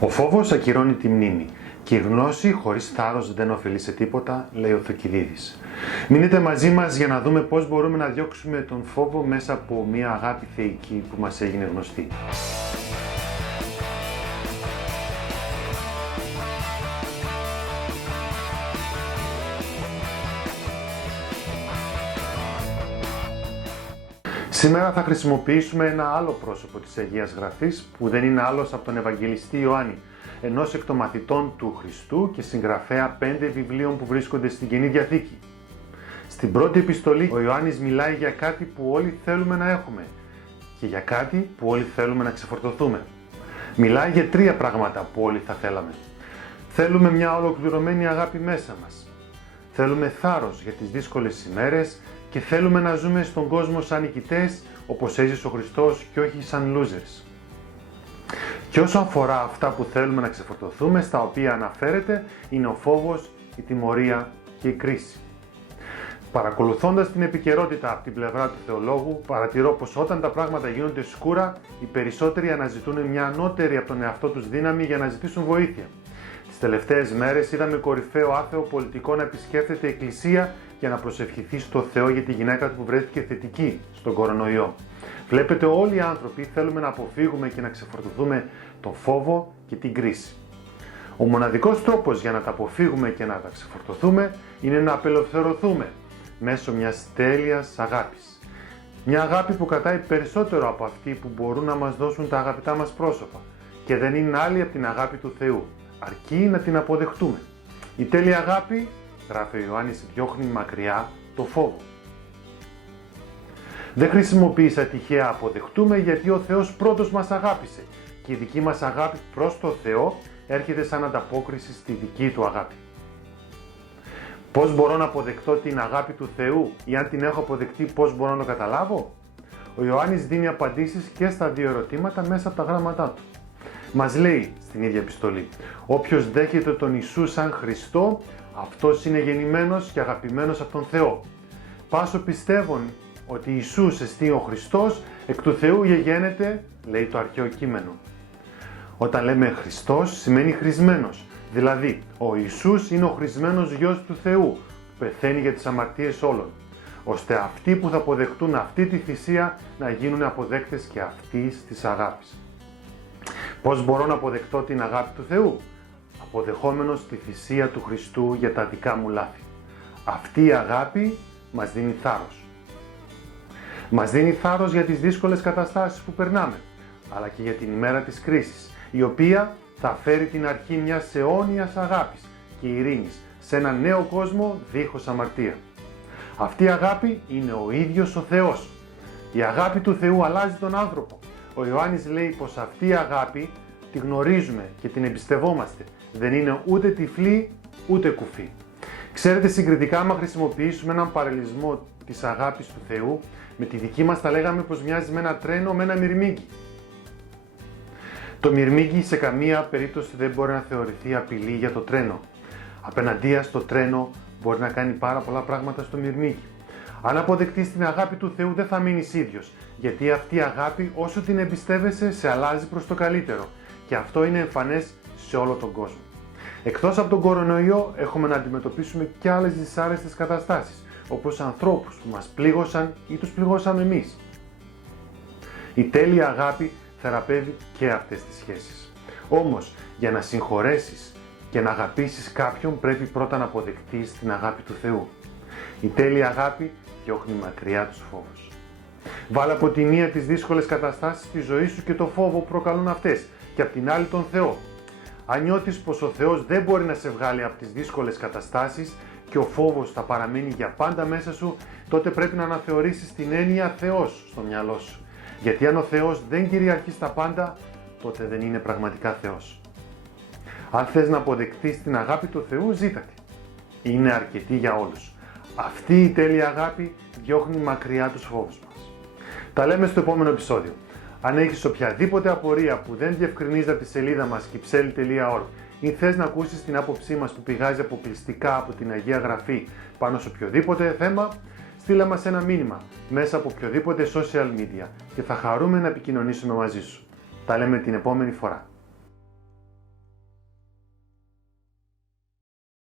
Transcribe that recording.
Ο φόβος ακυρώνει τη μνήμη και η γνώση χωρίς θάρρος δεν ωφελεί σε τίποτα, λέει ο Θουκυδίδης. Μείνετε μαζί μας για να δούμε πώς μπορούμε να διώξουμε τον φόβο μέσα από μια αγάπη θεϊκή που μας έγινε γνωστή. Σήμερα θα χρησιμοποιήσουμε ένα άλλο πρόσωπο της Αγίας Γραφής που δεν είναι άλλος από τον Ευαγγελιστή Ιωάννη, ενός εκ των μαθητών του Χριστού και συγγραφέα 5 βιβλίων που βρίσκονται στην Καινή Διαθήκη. Στην πρώτη επιστολή ο Ιωάννης μιλάει για κάτι που όλοι θέλουμε να έχουμε και για κάτι που όλοι θέλουμε να ξεφορτωθούμε. Μιλάει για 3 πράγματα που όλοι θα θέλαμε. Θέλουμε μια ολοκληρωμένη αγάπη μέσα μας. Θέλουμε θάρρος για τις δύσκολες ημέρες και θέλουμε να ζούμε στον κόσμο σαν νικητές, όπως έζησε ο Χριστός και όχι σαν losers. Και όσο αφορά αυτά που θέλουμε να ξεφορτωθούμε, στα οποία αναφέρεται, είναι ο φόβος, η τιμωρία και η κρίση. Παρακολουθώντας την επικαιρότητα από την πλευρά του θεολόγου, παρατηρώ πως όταν τα πράγματα γίνονται σκούρα, οι περισσότεροι αναζητούν μια ανώτερη από τον εαυτό τους δύναμη για να ζητήσουν βοήθεια. Τις τελευταίες μέρες είδαμε κορυφαίο άθεο πολιτικό να επισκέφτεται εκκλησία για να προσευχηθεί στο Θεό για τη γυναίκα του που βρέθηκε θετική στον κορονοϊό. Βλέπετε, όλοι οι άνθρωποι θέλουμε να αποφύγουμε και να ξεφορτωθούμε τον φόβο και την κρίση. Ο μοναδικός τρόπος για να τα αποφύγουμε και να τα ξεφορτωθούμε είναι να απελευθερωθούμε μέσω μιας τέλειας αγάπης. Μια αγάπη που κρατάει περισσότερο από αυτή που μπορούν να μας δώσουν τα αγαπητά μας πρόσωπα και δεν είναι άλλη από την αγάπη του Θεού, αρκεί να την αποδεχτούμε. Η τέλεια αγάπη, γράφει ο Ιωάννης, διώχνει μακριά το φόβο. Δεν χρησιμοποίησα τυχαία αποδεχτούμε γιατί ο Θεός πρώτος μας αγάπησε και η δική μας αγάπη προς το Θεό έρχεται σαν ανταπόκριση στη δική του αγάπη. Πώς μπορώ να αποδεχτώ την αγάπη του Θεού ή αν την έχω αποδεχτεί πώς μπορώ να το καταλάβω? Ο Ιωάννης δίνει απαντήσεις και στα 2 ερωτήματα μέσα από τα γράμματά του. Μας λέει στην ίδια επιστολή: όποιος δέχεται τον Ιησού σαν Χριστό, αυτός είναι γεννημένος και αγαπημένος από τον Θεό. Πάσο πιστεύουν ότι Ιησούς εστί ο Χριστός, εκ του Θεού γεγένεται, λέει το αρχαίο κείμενο. Όταν λέμε Χριστός σημαίνει χρησμένος, δηλαδή ο Ιησούς είναι ο χρησμένος Γιος του Θεού, που πεθαίνει για τις αμαρτίες όλων, ώστε αυτοί που θα αποδεχτούν αυτή τη θυσία να γίνουν αποδέκτες και αυτής της αγάπης. Πώς μπορώ να αποδεχτώ την αγάπη του Θεού? Αποδεχόμενος τη θυσία του Χριστού για τα δικά μου λάθη. Αυτή η αγάπη μας δίνει θάρρος. Μας δίνει θάρρος για τις δύσκολες καταστάσεις που περνάμε, αλλά και για την ημέρα της κρίσης, η οποία θα φέρει την αρχή μιας αιώνιας αγάπης και ειρήνης σε έναν νέο κόσμο δίχως αμαρτία. Αυτή η αγάπη είναι ο ίδιος ο Θεός. Η αγάπη του Θεού αλλάζει τον άνθρωπο. Ο Ιωάννης λέει πως αυτή η αγάπη τη γνωρίζουμε και την εμπιστευόμαστε. Δεν είναι ούτε τυφλή ούτε κουφή. Ξέρετε, συγκριτικά, άμα χρησιμοποιήσουμε έναν παραλληλισμό της αγάπης του Θεού, με τη δική μας θα λέγαμε πως μοιάζει με ένα τρένο με ένα μυρμήγκι. Το μυρμήγκι σε καμία περίπτωση δεν μπορεί να θεωρηθεί απειλή για το τρένο. Απέναντία στο τρένο μπορεί να κάνει πάρα πολλά πράγματα στο μυρμήγκι. Αν αποδεχτείς την αγάπη του Θεού δεν θα μείνεις ίδιος, γιατί αυτή η αγάπη όσο την εμπιστεύεσαι σε αλλάζει προς το καλύτερο και αυτό είναι εμφανές σε όλο τον κόσμο. Εκτός από τον κορονοϊό έχουμε να αντιμετωπίσουμε και άλλες δυσάρεστες καταστάσεις, όπως ανθρώπους που μας πλήγωσαν ή τους πληγώσαμε εμείς. Η τέλεια αγάπη θεραπεύει και αυτές τις σχέσεις. Όμως, για να συγχωρέσεις και να αγαπήσεις κάποιον πρέπει πρώτα να αποδεχτείς την αγάπη του Θεού. Η τέλεια αγάπη διώχνει μακριά τους φόβους. Βάλε από τη μία τις δύσκολες καταστάσεις στη ζωή σου και το φόβο που προκαλούν αυτές και από την άλλη τον Θεό. Αν νιώθεις πως ο Θεός δεν μπορεί να σε βγάλει από τις δύσκολες καταστάσεις και ο φόβος θα παραμείνει για πάντα μέσα σου, τότε πρέπει να αναθεωρήσεις την έννοια Θεός στο μυαλό σου. Γιατί αν ο Θεός δεν κυριαρχεί στα πάντα, τότε δεν είναι πραγματικά Θεός. Αν θες να αποδεχτείς την αγάπη του Θεού, ζήτα τη. Είναι αρκετή για όλους. Αυτή η τέλεια αγάπη διώχνει μακριά τους φόβους μας. Τα λέμε στο επόμενο επεισόδιο. Αν έχεις οποιαδήποτε απορία που δεν διευκρινίζεται από τη σελίδα μας kypseli.org ή θες να ακούσεις την άποψή μας που πηγάζει αποκλειστικά από την Αγία Γραφή πάνω σε οποιοδήποτε θέμα, στείλε μας ένα μήνυμα μέσα από οποιοδήποτε social media και θα χαρούμε να επικοινωνήσουμε μαζί σου. Τα λέμε την επόμενη φορά.